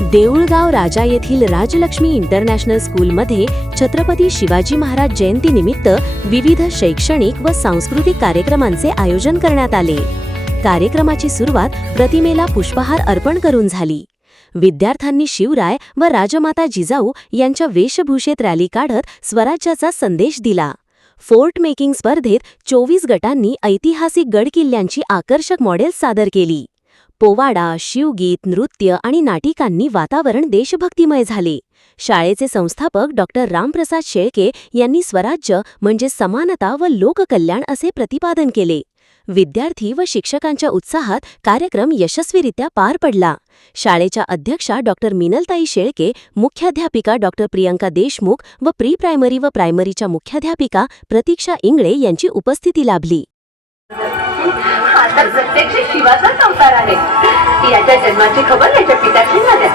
देऊळगाव राजा येथील राजलक्ष्मी इंटरनॅशनल स्कूलमध्ये छत्रपती शिवाजी महाराज जयंतीनिमित्त विविध शैक्षणिक व सांस्कृतिक कार्यक्रमांचे आयोजन करण्यात आले। कार्यक्रमाची सुरुवात प्रतिमेला पुष्पहार अर्पण करून झाली। विद्यार्थ्यांनी शिवराय व राजमाता जिजाऊ यांच्या वेशभूषेत रॅली काढत स्वराज्याचा संदेश दिला। फोर्ट मेकिंग स्पर्धेत 24 गटांनी ऐतिहासिक गडकिल्ल्यांची आकर्षक मॉडेल्स सादर केली। पोवाडा, शिवगीत, नृत्य आणि नाटिकांनी वातावरण देशभक्तिमय झाले। शाळेचे संस्थापक डॉक्टर रामप्रसाद शेळके यांनी स्वराज्य म्हणजे समानता व लोककल्याण असे प्रतिपादन केले। विद्यार्थी व शिक्षकांच्या उत्साहात कार्यक्रम यशस्वीरित्या पार पडला। शाळेच्या अध्यक्षा डॉक्टर मिनलताई शेळके, मुख्याध्यापिका डॉक्टर प्रियंका देशमुख व प्री प्रायमरी व प्रायमरीच्या मुख्याध्यापिका प्रतीक्षा इंगळे यांची उपस्थिती लाभली। हा तर प्रत्यक्ष शिवाचाच अवतार आहे। याच्या जन्माची खबर याच्या पित्याला द्या।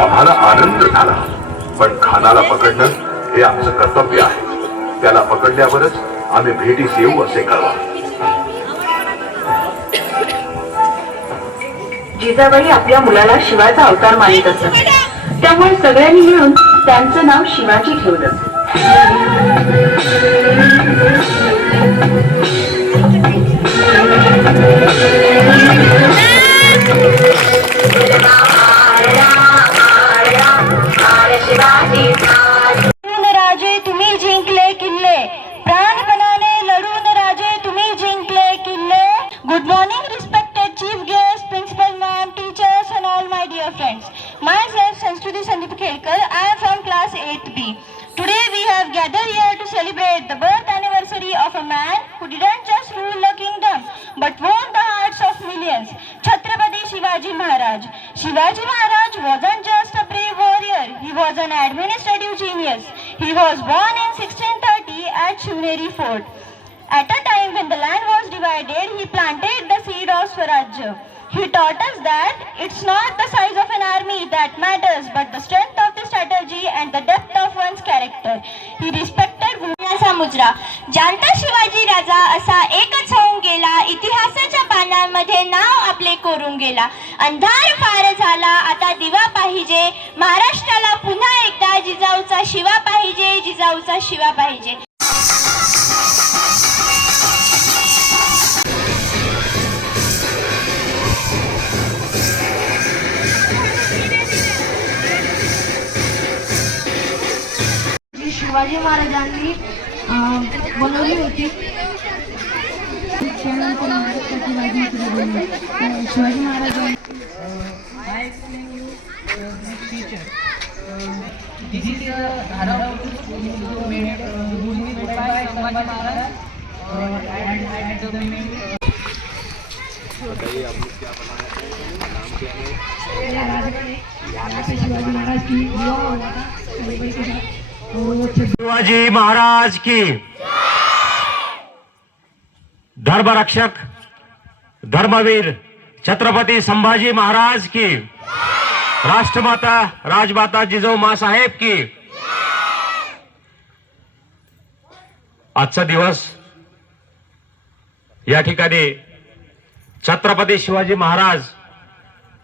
आम्हाला आनंद झाला, पण खानाला पकडणं हे आमचं कर्तव्य आहे। त्याला पकडल्यावरच आम्ही भेटीस येऊ असे कळवा। जिजाबाई आपल्या मुलाला शिवाचा अवतार मानित असत, त्यामुळे सगळ्यांनी मिळून त्यांचं नाव शिवाजी ठेवलं। राजे तुम्ही जिंकले किल्ले, प्राणपणाने लढून राजे तुम्ही जिंकले किल्ले। Good morning respected chief guest, principal ma'am, teachers and all my dear friends. Myself Sanskruti Sandeep Khelkar. I am from class 8B. Today we have gathered here to celebrate the birth anniversary of a man who didn't just rule the kingdom but won the hearts of millions. Chhatrapati Shivaji Maharaj. Shivaji Maharaj wasn't just a brave warrior, he was an administrative genius. He was born in 1630 at Shivneri Fort. At a time when the land was divided, he planted the seed of Swarajya. He taught us that it's not the size of an army that matters, but the strength of the strategy and the depth of one's character. He respected भूमीचा मुजरा. जानता शिवाजी राजा असा एकच होऊन गेला, इतिहासाच्या पानांमध्ये नाव आपले कोरून गेला। अंधार फार झाला, आता दिवा पाहिजे, महाराष्ट्राला पुन्हा एकदा जिजाऊचा शिवा पाहिजे, जिजाऊचा शिवा पाहिजे। शिवाजी महाराजांनी बनवली होती। शिवाजी महाराजांनी शिवाजी महाराज की धर्मरक्षक धर्मवीर छत्रपती संभाजी महाराज की, राष्ट्रमाता राजमाता जिजाऊ माँ साहेब की। आजचा दिवस या ठिकाणी छत्रपती शिवाजी महाराज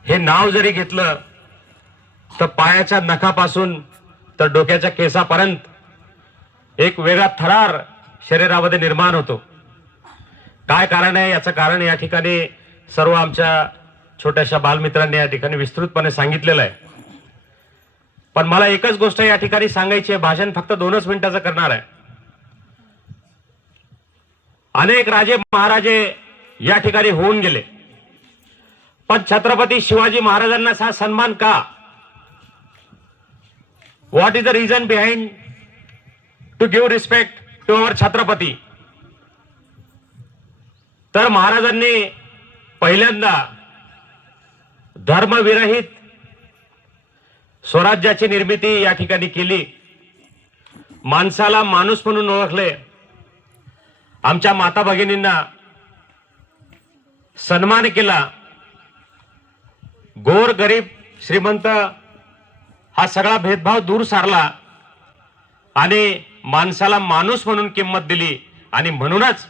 हे नाव जरी घेतलं तर पायाच्या नखापासून तर डोक्याच्या केसापर्यंत एक वेगळा थरार शरीरामध्ये निर्माण होतो। काय कारण आहे याचं कारण या ठिकाणी सर्व आमच्या छोट्याशा बालमित्रांनी या ठिकाणी विस्तृतपणे सांगितलेलं आहे। पण मला एकच गोष्ट या ठिकाणी सांगायची आहे, भाषण फक्त 2च मिनिटाचं करणार आहे। अनेक राजे महाराजे या ठिकाणी होऊन गेले, पण छत्रपती शिवाजी महाराजांना हा सन्मान का? What is the reason behind to give respect to our Chhatrapati? तर महाराजांनी पहिल्यांदा धर्मविरहित स्वराज्याची निर्मिती या ठिकाणी केली। माणसाला माणूस म्हणून ओळखले। आमच्या माता भगिनींना सन्मान केला। गोर गरीब श्रीमंत हा सगळा भेदभाव दूर सारला आणि माणसाला माणूस म्हणून किंमत दिली आणि म्हणूनच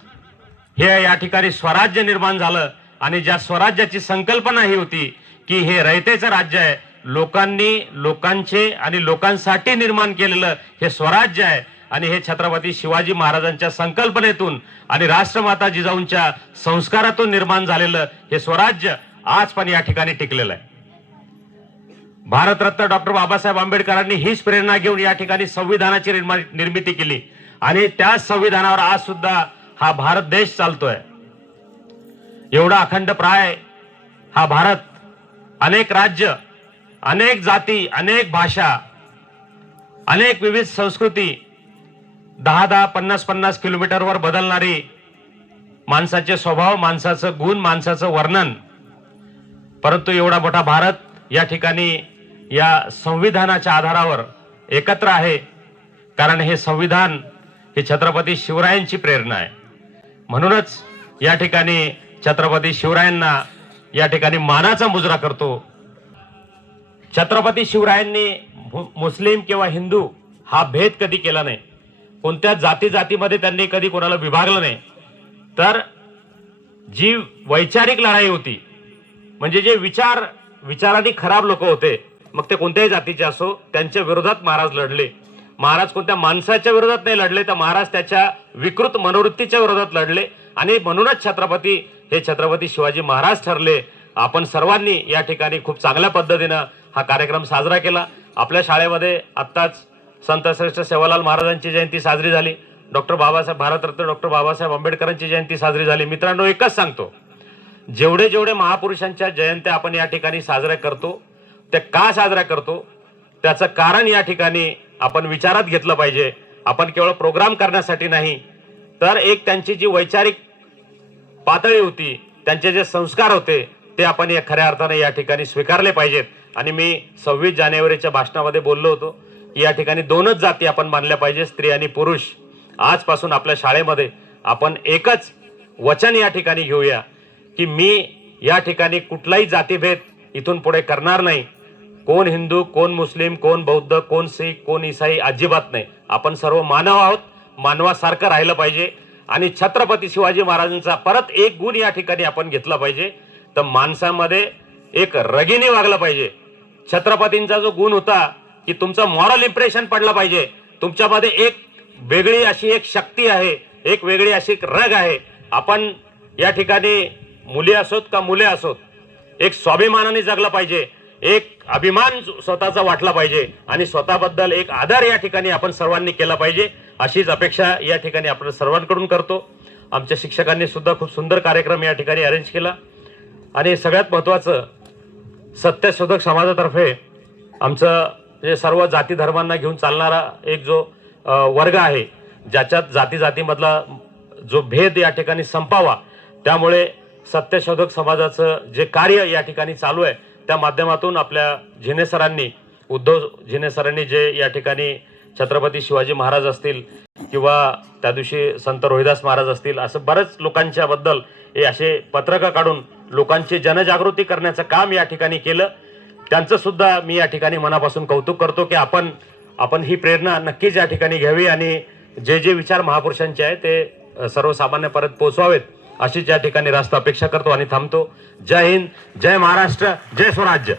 हे या ठिकाणी स्वराज्य निर्माण झालं। आणि ज्या स्वराज्याची संकल्पना ही होती की हे रयतेचं राज्य आहे, लोकांनी लोकांचे आणि लोकांसाठी निर्माण केलेलं हे स्वराज्य आहे आणि हे छत्रपती शिवाजी महाराजांच्या संकल्पनेतून आणि राष्ट्रमाता जिजाऊंच्या संस्कारातून निर्माण झालेलं हे स्वराज्य आज पण या ठिकाणी टिकलेलं आहे. भारतरत्न डॉक्टर बाबासाहेब आंबेडकरांनी हीच प्रेरणा घेऊन या ठिकाणी संविधानाची निर्मिती केली आणि त्याच संविधानावर आज सुद्धा हा भारत देश चालतोय. एवढा अखंड प्राय हा भारत, अनेक राज्य, अनेक जाती, अनेक भाषा, अनेक विविध संस्कृती, 10-10, 50-50 किलोमीटरवर बदलणारी माणसाचे स्वभाव, माणसाचं गुण, माणसाचं वर्णन, परंतु एवढा मोठा भारत या ठिकाणी या संविधानाच्या आधारावर एकत्र आहे. कारण हे संविधान ही छत्रपती शिवरायांची प्रेरणा आहे. म्हणूनच या ठिकाणी छत्रपती शिवरायांना या ठिकाणी मानाचा मुजरा करतो. छत्रपती शिवरायांनी मुस्लिम किंवा हिंदू हा भेद कधी केला नाही. कोणत्या जातीमध्ये त्यांनी कधी कोणाला विभागलं नाही. तर जी वैचारिक लढाई होती, म्हणजे जे विचारांनी खराब लोक होते, मग ते कोणत्याही जातीचे असो, त्यांच्या विरोधात महाराज लढले. महाराज कोणत्या माणसाच्या विरोधात नाही लढले, तर महाराज त्याच्या विकृत मनोवृत्तीच्या विरोधात लढले आणि म्हणूनच छत्रपती हे छत्रपती शिवाजी महाराज ठरले. आपण सर्वांनी या ठिकाणी खूप चांगल्या पद्धतीनं हा कार्यक्रम साजरा केला. आपल्या शाळेमध्ये आत्ताच संतश्रेष्ठ सेवालाल महाराजांची जयंती साजरी झाली. भारतरत्न डॉक्टर बाबासाहेब आंबेडकरांची जयंती साजरी झाली. मित्रांनो, एकच सांगतो, जेवढे महापुरुषांच्या जयंत्या आपण या ठिकाणी साजऱ्या करतो, ते का साजऱ्या करतो त्याचं कारण या ठिकाणी आपण विचारात घेतलं पाहिजे. आपण केवळ प्रोग्राम करण्यासाठी नाही, तर एक त्यांची जी वैचारिक पातळी होती, त्यांचे जे संस्कार होते, ते आपण या खऱ्या अर्थाने या ठिकाणी स्वीकारले पाहिजेत. आणि मी 26 जानेवारीच्या भाषणामध्ये बोललो होतो की या ठिकाणी 2च जाती आपण मानल्या पाहिजे, स्त्री आणि पुरुष. आजपासून आपल्या शाळेमध्ये आपण एकच वचन या ठिकाणी घेऊया की मी या ठिकाणी कुठलाही जातीभेद इथून पुढे करणार नाही. कोण हिंदू, कोण मुस्लिम, कोण बौद्ध, कोण शीख, कोण ईसाई, अजिबात नाही. आपण सर्व मानव आहोत. मानवासारखं राहिलं पाहिजे. आणि छत्रपती शिवाजी महाराजांचा परत एक गुण या ठिकाणी आपण घेतला पाहिजे, तर माणसामध्ये एक रगीने वागलं पाहिजे. छत्रपतींचा जो गुण होता की तुमचं मॉरल इम्प्रेशन पडलं पाहिजे. तुमच्यामध्ये एक वेगळी अशी एक शक्ती आहे, एक वेगळी अशी एक रग आहे. आपण या ठिकाणी मुली असोत का मुले असोत, एक स्वाभिमानाने जगलं पाहिजे, एक अभिमान स्वतःचा वाटला पाहिजे आणि स्वतःबद्दल एक आदर या ठिकाणी आपण सर्वांनी केला पाहिजे. अशीच अपेक्षा या ठिकाणी आपण सर्वांकडून करतो. आमच्या शिक्षकांनी सुद्धा खूप सुंदर कार्यक्रम या ठिकाणी अरेंज केला. आणि सगळ्यात महत्त्वाचं, सत्यशोधक समाजातर्फे आमचं जे सर्व जाती धर्मांना घेऊन चालणारा एक जो वर्ग आहे, ज्याच्यात जातीमधला जो भेद या ठिकाणी संपावा, त्यामुळे सत्यशोधक समाजाचं जे कार्य या ठिकाणी चालू आहे, त्या माध्यमातून आपल्या झिने सरांनी, उद्धव झिने सरांनी जे या ठिकाणी छत्रपती शिवाजी महाराज असतील किंवा त्या दिवशी संत रोहिदास महाराज असतील, असं बऱ्याच लोकांच्या बद्दल हे असे पत्रकं काढून लोकांची जनजागृती करण्याचं काम या ठिकाणी केलं. त्यांचं सुद्धा मी या ठिकाणी मनापासून कौतुक करतो की आपण ही प्रेरणा नक्कीच या ठिकाणी घ्यावी आणि जे विचार महापुरुषांचे आहे ते सर्वसामान्यपर्यंत पोहोचवावेत, अशीच या ठिकाणी रास्त अपेक्षा करतो आणि थांबतो. जय हिंद, जय महाराष्ट्र, जय स्वराज्य.